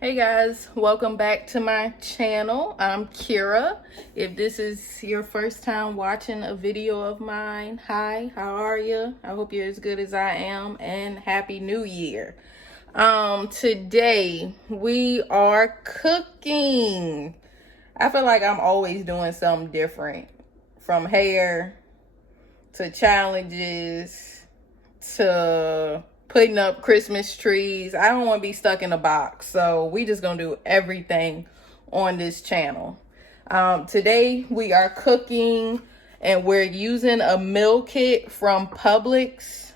Hey guys, welcome back to my channel. I'm Kira. If this is your first time watching a video of mine, hi, how are you? I hope you're as good as I am, and Happy New Year. Today we are cooking. I feel like I'm always doing something different, from hair to challenges to putting up Christmas trees. I don't want to be stuck in a box, so we just gonna do everything on this channel. Today we are cooking and we're using a meal kit from Publix.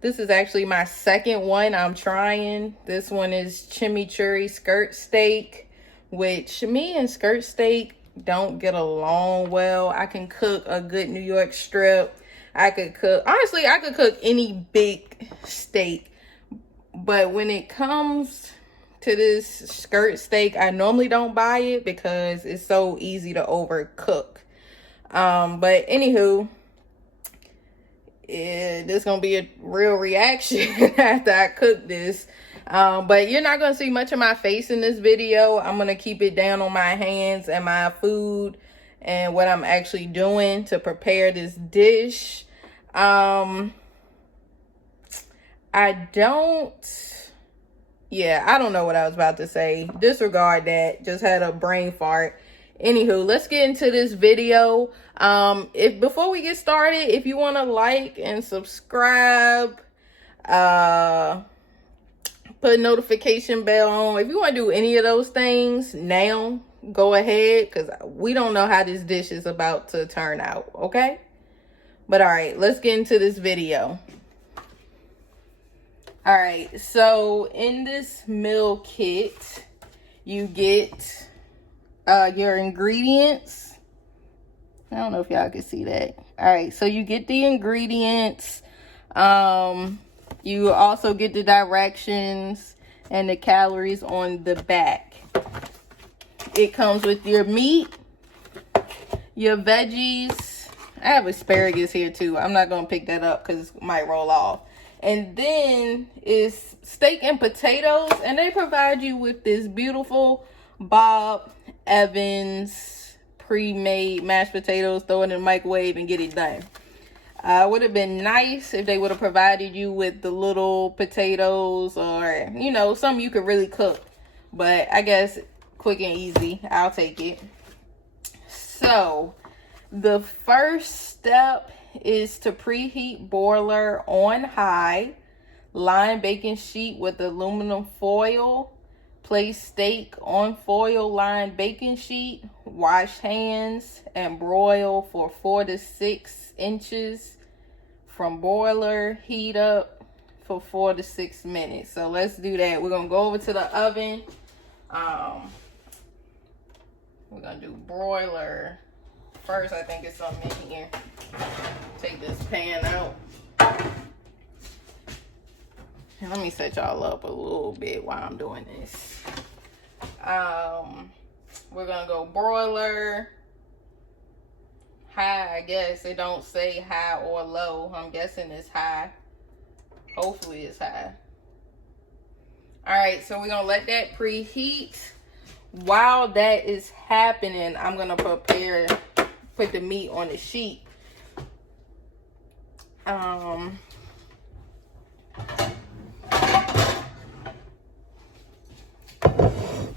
This is actually my second one I'm trying. This one is Chimichurri skirt steak, which me and skirt steak don't get along well. I can cook a good New York strip. I could cook any big steak, but when it comes to this skirt steak, I normally don't buy it because it's so easy to overcook. But anywho, this is gonna be a real reaction after I cook this. But you're not gonna see much of my face in this video. I'm gonna keep it down on my hands and my food and what I'm actually doing to prepare this dish. I don't know what I was about to say. Disregard that. Just had a brain fart. Anywho, let's get into this video. Before we get started, if you want to like and subscribe, put a notification bell on. If you want to do any of those things now, go ahead, because we don't know how this dish is about to turn out, okay? But all right, let's get into this video. All right, so in this meal kit, you get your ingredients. I don't know if y'all can see that. All right, so you get the ingredients. You also get the directions and the calories on the back. It comes with your meat, your veggies. I have asparagus here too. I'm not gonna pick that up because it might roll off. And then is steak and potatoes, and they provide you with this beautiful Bob Evans pre-made mashed potatoes. Throw it in the microwave and get it done. Would have been nice if they would have provided you with the little potatoes, or something you could really cook. But I guess quick and easy, I'll take it. So the first step is to preheat broiler on high. Line baking sheet with aluminum foil. Place steak on foil lined baking sheet. Wash hands and broil for 4 to 6 inches from broiler. Heat up for 4 to 6 minutes. So let's do that. We're gonna go over to the oven. We're gonna do broiler first. I think it's something in here. Take this pan out. And let me set y'all up a little bit while I'm doing this. We're gonna go broiler high. I guess it don't say high or low. I'm guessing it's high. Hopefully it's high. All right, so we're gonna let that preheat. While that is happening, I'm gonna put the meat on the sheet. All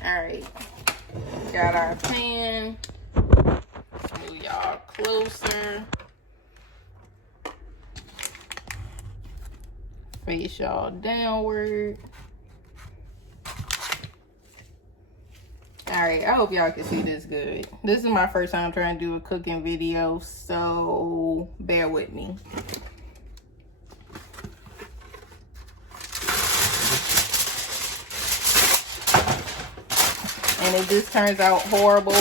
right, got our pan. Move y'all closer. Face y'all downward. All right, I hope y'all can see this good. This is my first time trying to do a cooking video, so bear with me. And if this turns out horrible,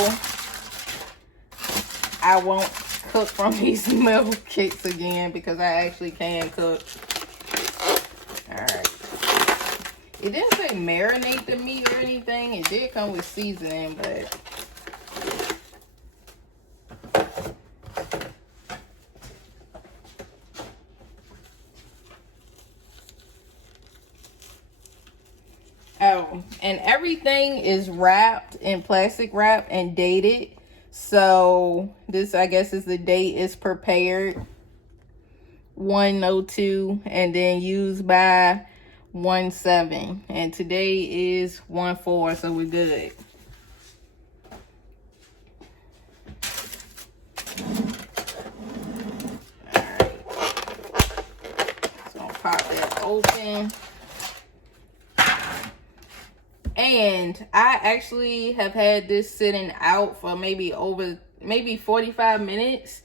I won't cook from these meal kits again, because I actually can cook. All right. It didn't say marinate the meat or anything. It did come with seasoning, but oh, And everything is wrapped in plastic wrap and dated. So this, I guess, is the date is prepared 1/02 and then used by 1/7. And today is 1/4, so we're good. Alright. So I'll pop that open. And I actually have had this sitting out for maybe 45 minutes.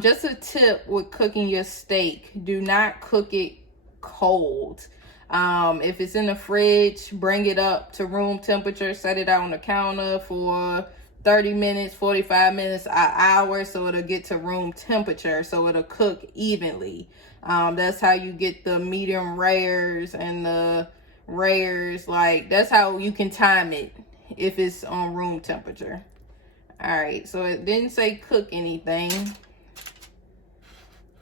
Just a tip with cooking your steak, do not cook it cold. If it's in the fridge, bring it up to room temperature, set it out on the counter for 30 minutes, 45 minutes, an hour, so it'll get to room temperature, so it'll cook evenly. That's how you get the medium rares and the rares. Like, that's how you can time it if it's on room temperature. All right, so it didn't say cook anything,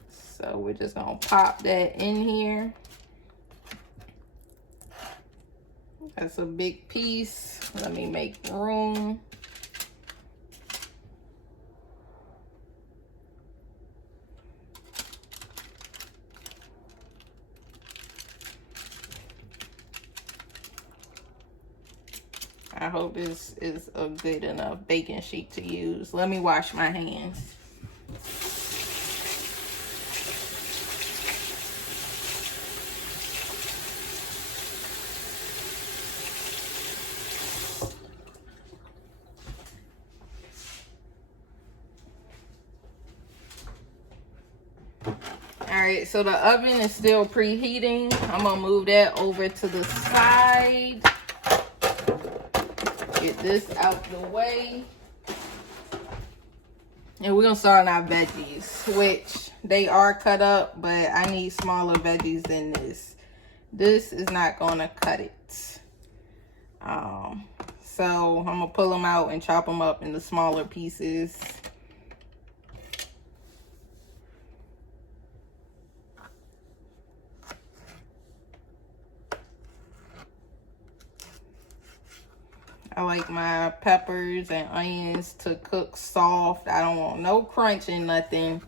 so we're just gonna pop that in here. That's a big piece. Let me make room. I hope this is a good enough baking sheet to use. Let me wash my hands. Alright, so the oven is still preheating. I'm gonna move that over to the side. Get this out the way. And we're gonna start on our veggies, which they are cut up, but I need smaller veggies than this. This is not gonna cut it. So I'm gonna pull them out and chop them up into smaller pieces. I like my peppers and onions to cook soft. I don't want no crunch and nothing.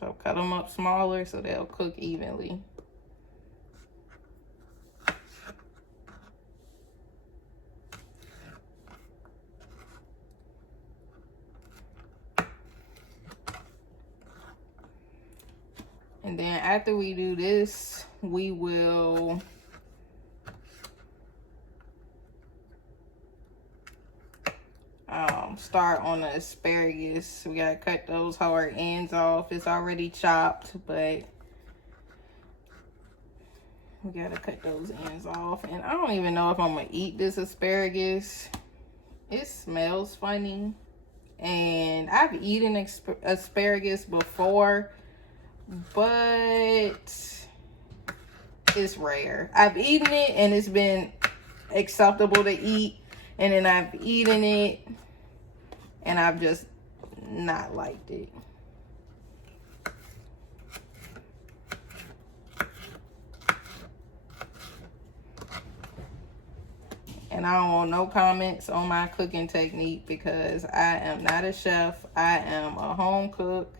So cut them up smaller so they'll cook evenly. And then after we do this, we will start on the asparagus. We gotta cut those hard ends off. It's already chopped, but we gotta cut those ends off. And I don't even know if I'm gonna eat this asparagus. It smells funny. And I've eaten asparagus before, but it's rare. I've eaten it and it's been acceptable to eat, and then I've eaten it and I've just not liked it. And I don't want no comments on my cooking technique because I am not a chef. I am a home cook.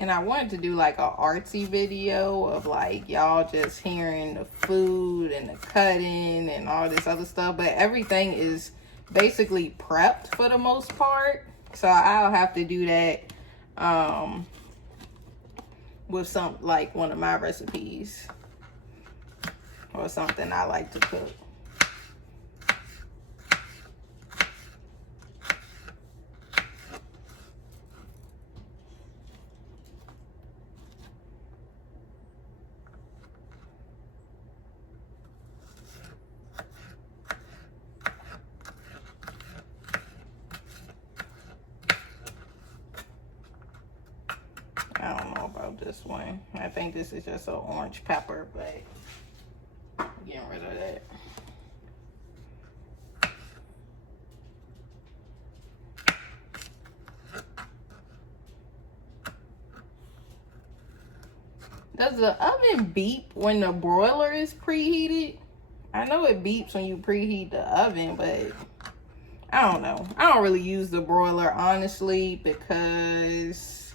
And I wanted to do like a artsy video of like y'all just hearing the food and the cutting and all this other stuff. But everything is basically prepped for the most part. So I'll have to do that with some, like one of my recipes or something I like to cook. about this one. I think this is just an orange pepper, but I'm getting rid of that. Does the oven beep when the broiler is preheated? I know it beeps when you preheat the oven, but I don't know. I don't really use the broiler, honestly, because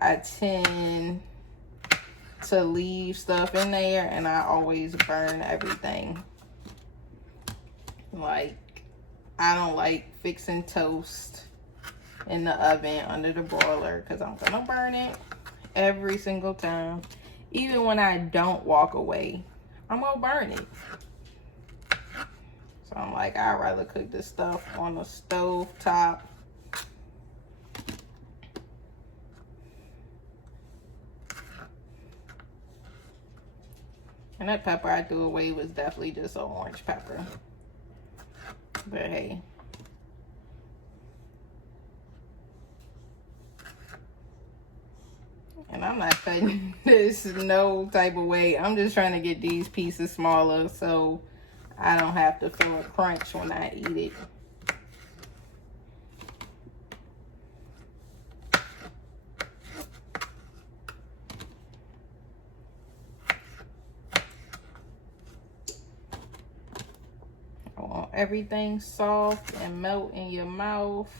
I tend to leave stuff in there and I always burn everything. Like, I don't like fixing toast in the oven under the broiler because I'm gonna burn it every single time. Even when I don't walk away, I'm gonna burn it. So I'm like, I'd rather cook this stuff on the stove top. And that pepper I threw away was definitely just an orange pepper. But hey. And I'm not cutting this no type of way. I'm just trying to get these pieces smaller so I don't have to feel a crunch when I eat it. I want everything soft and melt in your mouth.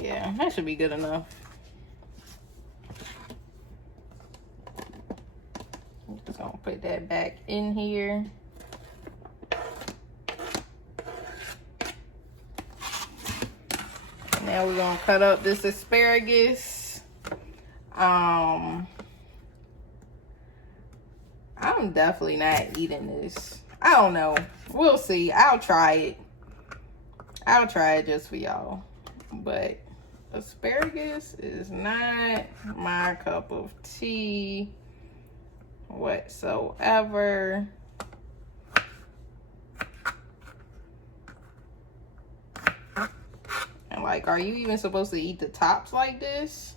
Yeah, that should be good enough. Just gonna put that back in here. And now we're gonna cut up this asparagus. I'm definitely not eating this. I don't know. We'll see. I'll try it. I'll try it just for y'all. But asparagus is not my cup of tea whatsoever. And like, are you even supposed to eat the tops like this?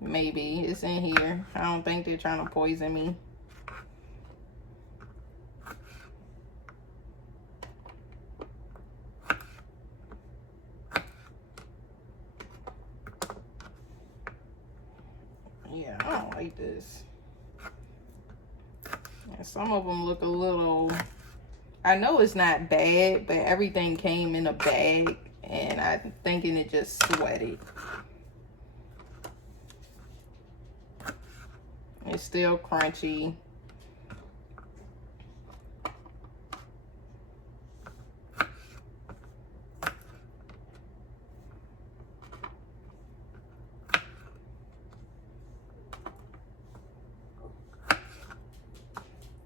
Maybe it's in here. I don't think they're trying to poison me. Yeah, I don't like this. And some of them look a little, I know it's not bad, but everything came in a bag and I'm thinking it just sweated. It's still crunchy.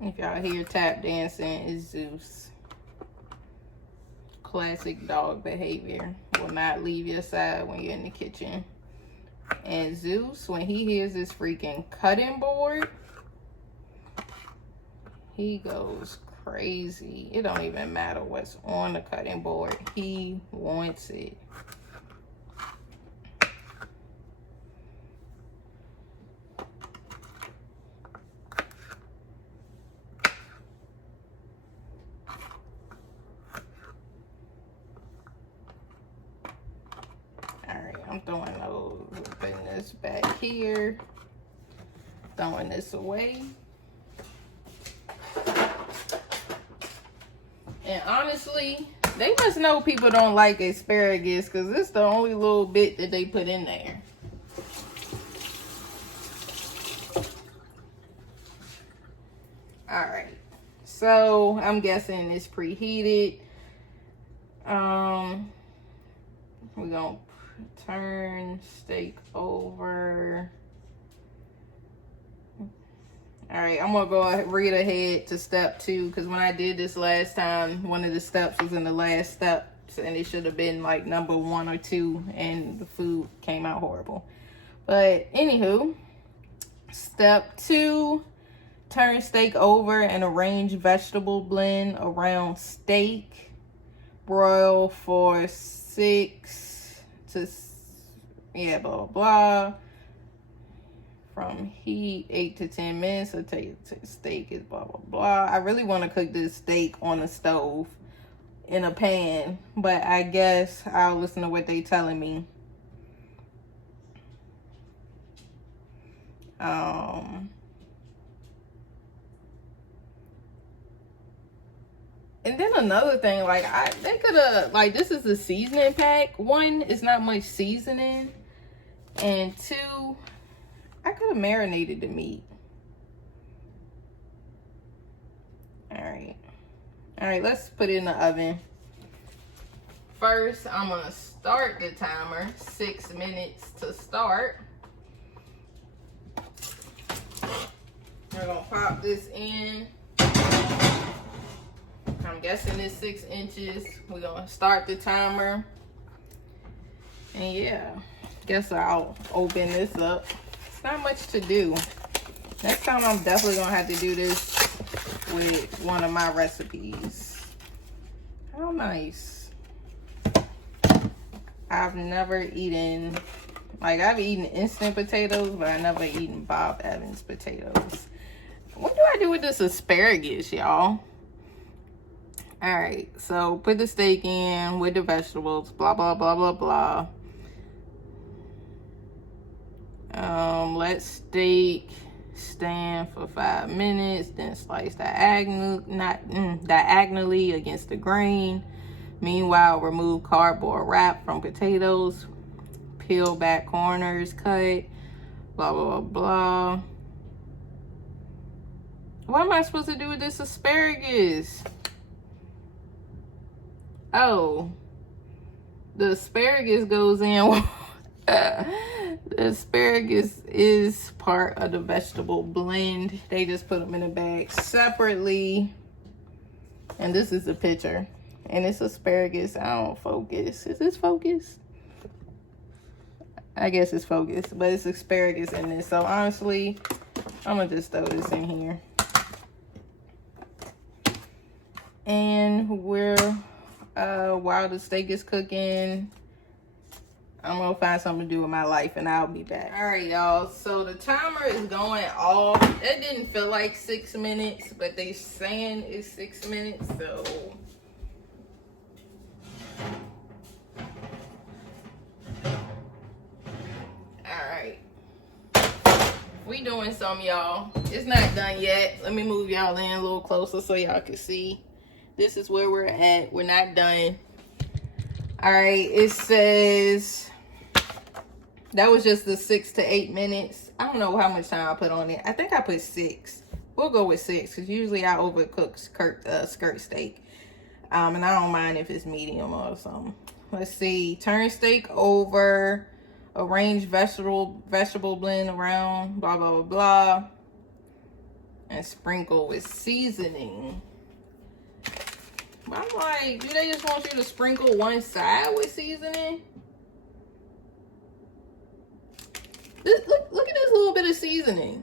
If y'all hear tap dancing, it's Zeus. Classic dog behavior. Will not leave your side when you're in the kitchen. And Zeus, when he hears this freaking cutting board, he goes crazy. It don't even matter what's on the cutting board. He wants it. I'm throwing those, putting this back here, throwing this away. And honestly, they must know people don't like asparagus because it's the only little bit that they put in there. All right, so I'm guessing it's preheated. We're gonna turn steak over. All right, I'm gonna go read ahead to step 2 because when I did this last time, one of the steps was in the last steps and it should have been like number 1 or 2 and the food came out horrible. But anywho, step 2, turn steak over and arrange vegetable blend around steak. Broil for 6 to, yeah, blah, blah, blah. from heat 8 to 10 minutes. So take steak is blah blah blah. I really want to cook this steak on the stove in a pan, but I guess I'll listen to what they telling me. And then another thing, like they could have, like, this is a seasoning pack. One, it's not much seasoning, and two, I could have marinated the meat. All right, let's put it in the oven. First, I'm gonna start the timer. 6 minutes to start. We're gonna pop this in. I'm guessing it's 6 inches. We're gonna start the timer. And yeah, guess I'll open this up. It's not much to do. Next time I'm definitely gonna have to do this with one of my recipes. How nice. I've never eaten, like, I've eaten instant potatoes, but I never eaten Bob Evans potatoes. What do I do with this asparagus, y'all? All right, so put the steak in with the vegetables, blah, blah, blah, blah, blah. Let steak stand for 5 minutes, then slice diagonally against the grain. Meanwhile, remove cardboard wrap from potatoes, peel back corners, cut, blah, blah, blah, blah. What am I supposed to do with this asparagus? Oh, the asparagus goes in. The asparagus is part of the vegetable blend. They just put them in a bag separately. And this is the picture. And it's asparagus. I don't focus. Is this focused? I guess it's focused, but it's asparagus in this. So honestly, I'm gonna just throw this in here. And while the steak is cooking, I'm gonna find something to do with my life, and I'll be back. All right, y'all, so the timer is going off. It didn't feel like 6 minutes, but they saying it's 6 minutes, so all right, we doing some, y'all. It's not done yet. Let me move y'all in a little closer so y'all can see. This is where we're at. We're not done. All right, it says that was just the 6 to 8 minutes. I don't know how much time I put on it. I think I put 6. We'll go with 6 because usually I overcook skirt steak. And I don't mind if it's medium or something. Let's see. Turn steak over. Arrange vegetable blend around. Blah, blah, blah, blah. And sprinkle with seasoning. I'm like, do they just want you to sprinkle one side with seasoning? Look at this little bit of seasoning.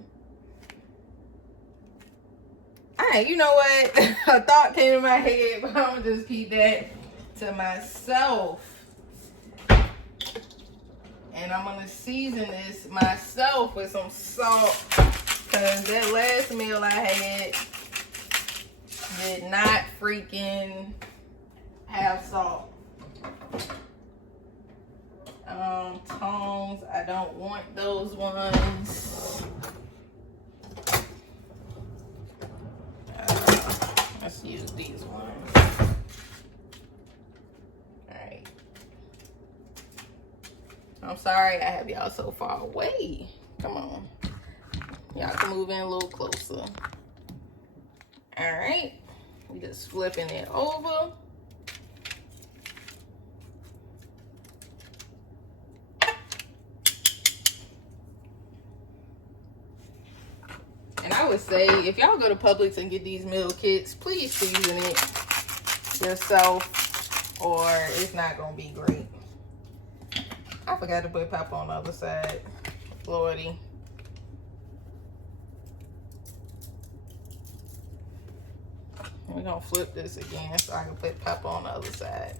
All right, you know what? A thought came in my head, but I'm gonna just keep that to myself. And I'm gonna season this myself with some salt, because that last meal I had did not freaking have salt. Tongs, I don't want those ones. Let's use these ones. Alright. I'm sorry I have y'all so far away. Come on. Y'all can move in a little closer. Alright. We just flipping it over. And I would say, if y'all go to Publix and get these meal kits, please season it yourself, or it's not gonna be great. I forgot to put pepper on the other side. Lordy. We're gonna flip this again so I can put pepper on the other side.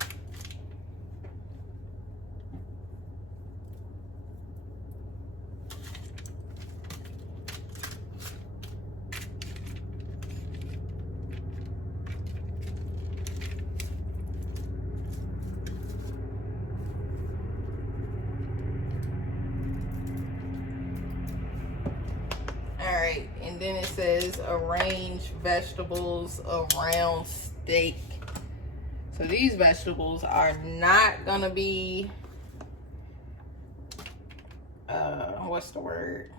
right, and then it says arrange vegetables around steak. So these vegetables are not gonna be, what's the word?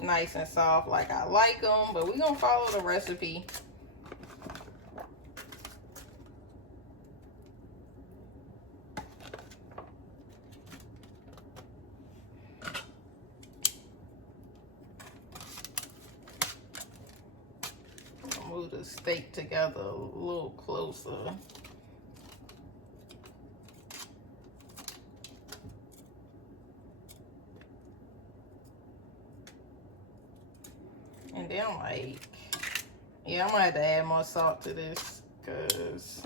Nice and soft like I like them, but we're gonna follow the recipe. Move the steak together a little closer. And then I'm like, yeah, I'm gonna have to add more salt to this, because,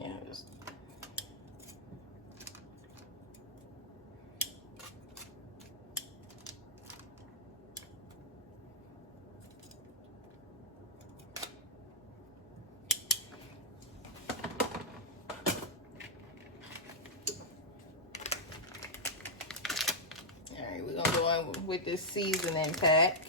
yeah, just. All right, we're gonna go in with this seasoning pack.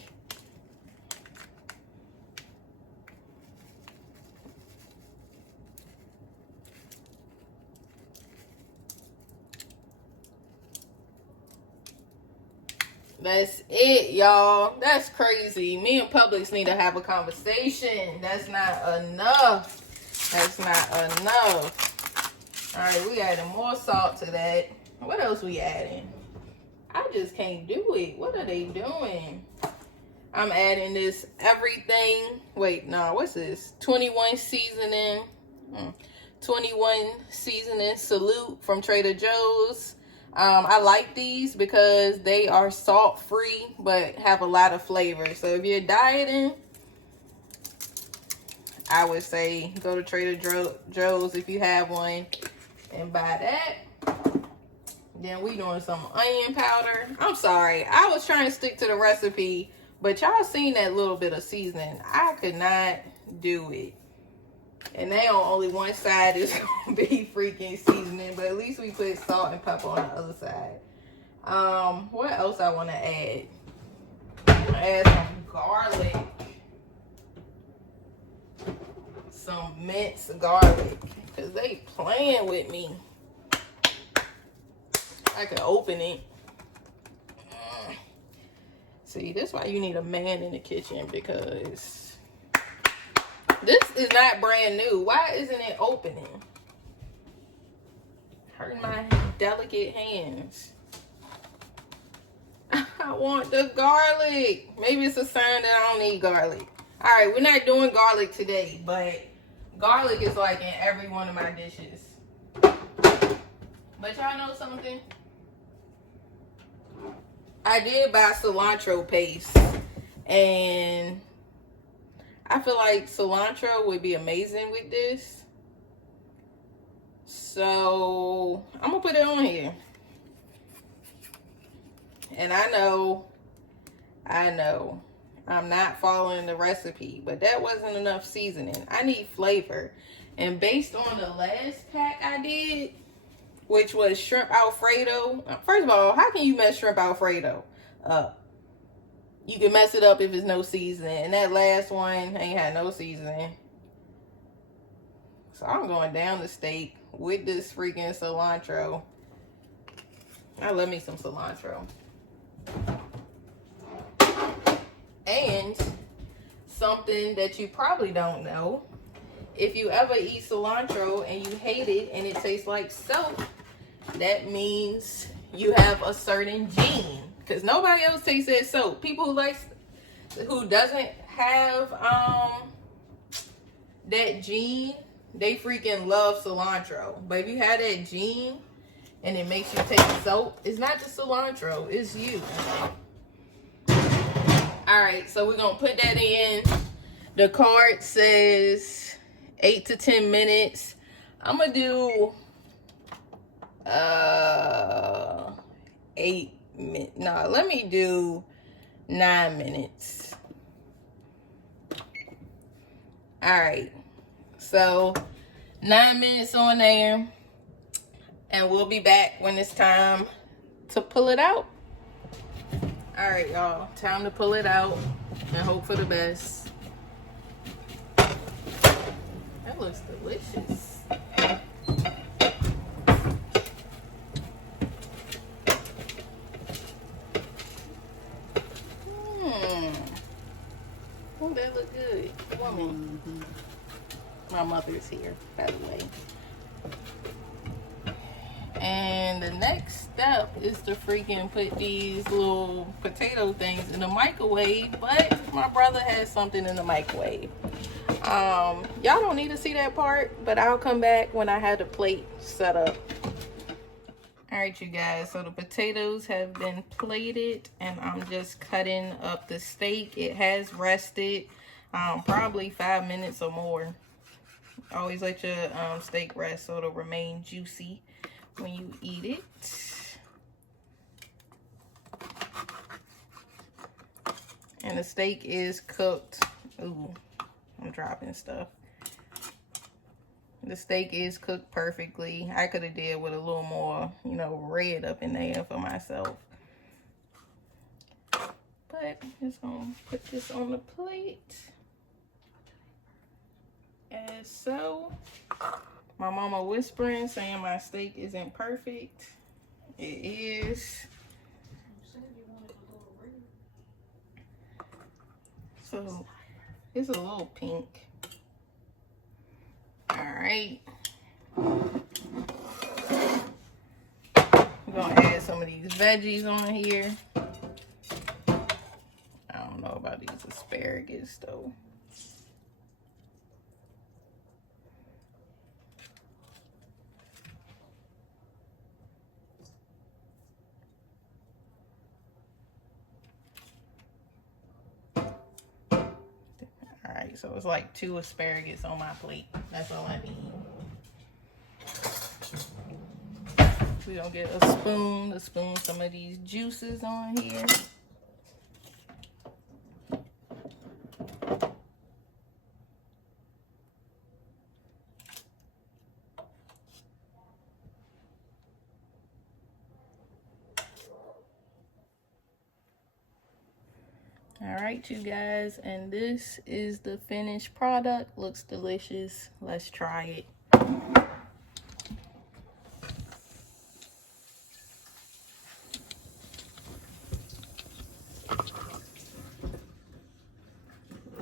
That's it, y'all. That's crazy. Me and Publix need to have a conversation. That's not enough. That's not enough. All right, we adding more salt to that. What else we adding? I just can't do it. What are they doing? I'm adding this everything. Wait, no, what's this? 21 seasoning. 21 seasoning salute from Trader Joe's. I like these because they are salt free but have a lot of flavor. So if you're dieting, I would say go to Trader Joe's if you have one and buy that. Then we doing some onion powder. I'm sorry, I was trying to stick to the recipe, but y'all seen that little bit of seasoning. I could not do it. And now only one side is gonna be freaking seasoning, but at least we put salt and pepper on the other side. What else I want to add? Add some garlic, some minced garlic, because they playing with me. I could open it. See, that's why you need a man in the kitchen, because this is not brand new. Why isn't it opening? Hurting my delicate hands. I want the garlic. Maybe it's a sign that I don't need garlic. All right, we're not doing garlic today, but garlic is like in every one of my dishes. But y'all know something? I did buy cilantro paste, and I feel like cilantro would be amazing with this. So I'm gonna put it on here. And I know I'm not following the recipe, but that wasn't enough seasoning. I need flavor. And based on the last pack I did, which was shrimp Alfredo. First of all, how can you mess shrimp Alfredo up? You can mess it up if there's no seasoning. And that last one ain't had no seasoning. So I'm going down the steak with this freaking cilantro. I love me some cilantro. And something that you probably don't know, if you ever eat cilantro and you hate it and it tastes like soap, that means you have a certain gene, because nobody else tastes that soap. People who doesn't have that gene, they freaking love cilantro. But if you have that gene and it makes you taste soap, it's not just cilantro, it's you. All right, so we're gonna put that in. The card says 8 to 10 minutes. I'm gonna do 8 minutes. No, let me do 9 minutes. All right, so 9 minutes on there, and we'll be back when it's time to pull it out. All right, y'all, time to pull it out and hope for the best. That looks delicious. Oh, that look good. Woman. My mother's here, by the way. And the next step is to freaking put these little potato things in the microwave, but my brother has something in the microwave. Y'all don't need to see that part, but I'll come back when I have the plate set up. All right, you guys, so the potatoes have been plated and I'm just cutting up the steak. It has rested probably 5 minutes or more. Always let your steak rest so it'll remain juicy when you eat it. And the steak is cooked. Ooh, I'm dropping stuff. The steak is cooked perfectly. I could have did with a little more, you know, red up in there for myself. But I'm just gonna put this on the plate. As so. My mama whispering, saying my steak isn't perfect. It is. So, it's a little pink. Alright. We're gonna add some of these veggies on here. I don't know about these asparagus though. Alright, so it's like 2 asparagus on my plate. That's all I need. We're gonna get a spoon to spoon some of these juices on here. All right, you guys, and this is the finished product. Looks delicious. Let's try it.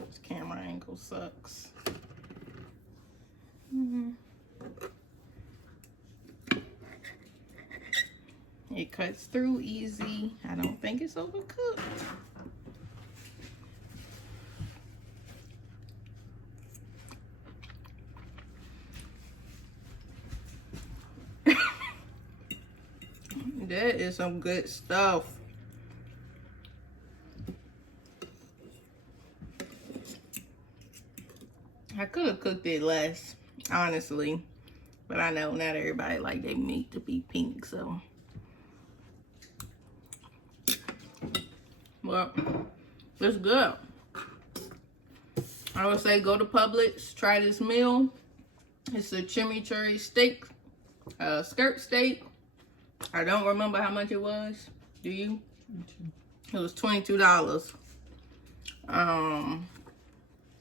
This camera angle sucks. It cuts through easy. I don't think it's overcooked. That is some good stuff. I could have cooked it less, honestly. But I know not everybody like their meat to be pink, so. Well, it's good. I would say go to Publix, try this meal. It's a chimichurri steak, skirt steak. I don't remember how much it was. Do you? It was $22.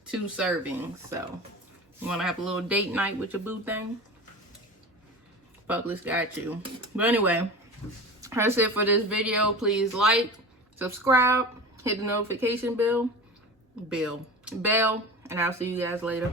2 servings. So you want to have a little date night with your boo thing? Publix got you. But anyway, that's it for this video. Please like, subscribe, hit the notification bell, and I'll see you guys later.